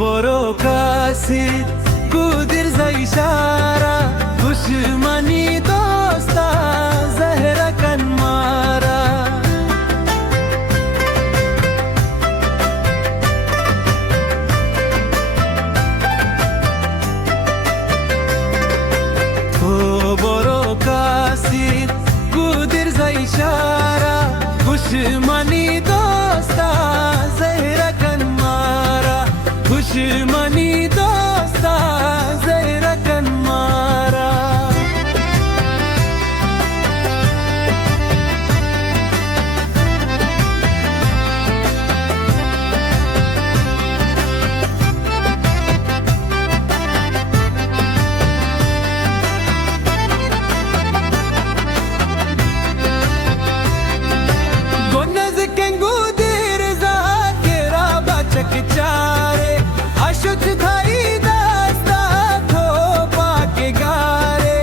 बरो कासिद कुदिर जा इशारा दुश्मनी दोस्ता जहरा कन मारा बरो कासिद कुदिर जा इशारा दुश्मनी दोस्ता जहरा कन मारा दुश्मनी दोस्ता जहरा कन मारा चारे अशुद्ध खाई दास्ता थो पाके गारे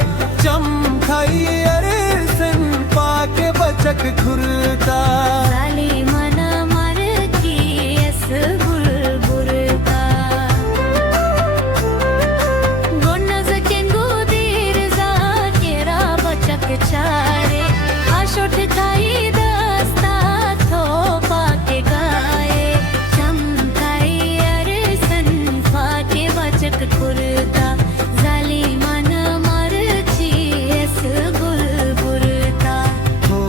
चमखाई अरसन पाके बचक खुरता साली मन मर की एस बुलबुरता गोनज केंगू दीर जा केरा बचक चारे अशुद्ध खाई दास्ता थो पाके गाए खुरता जाली मन मरची एस बुलबुरता हो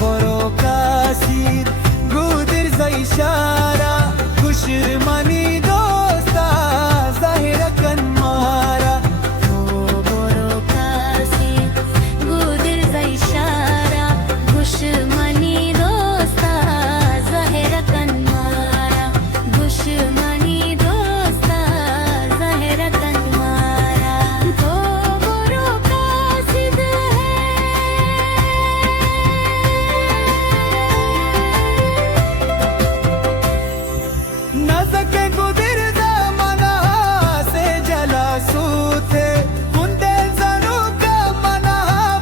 बरो कासिद गुदिर जा इशारा दुश्मनी दोस्ता जाहिर कन मारा हो बरो कासिद गुदिर जा इशारा दुश्मनी दोस्ता जाहिर कन मारा दुश्मनी के गुदिर मना से जला सूथे कुंदे जरू का मना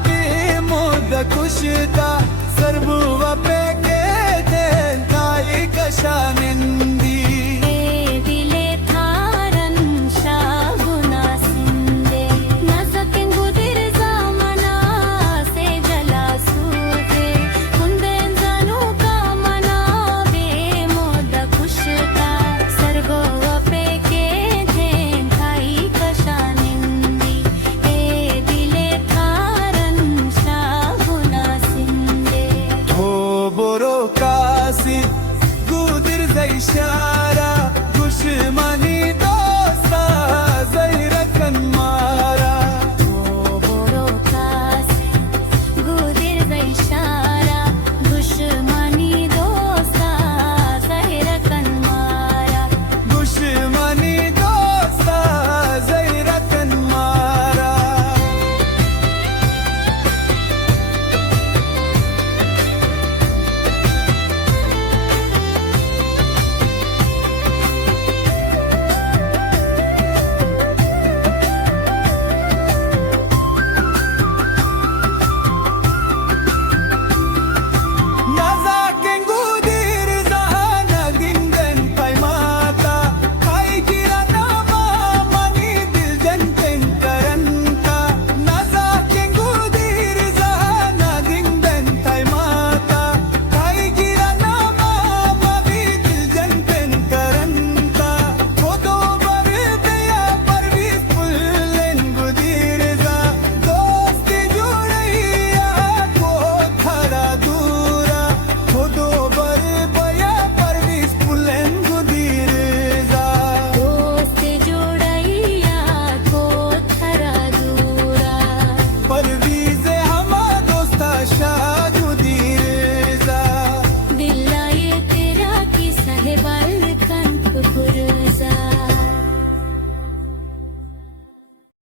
बेमुद खुशता सरबुवा पे के देन ताई कशानिंदी दिले थारन शागुना सिंदे नजके गुदिर मना से जला सूथे कुंदे जरू का मना बेमुद खुशता बरो कासिद गुदिर जा इशारा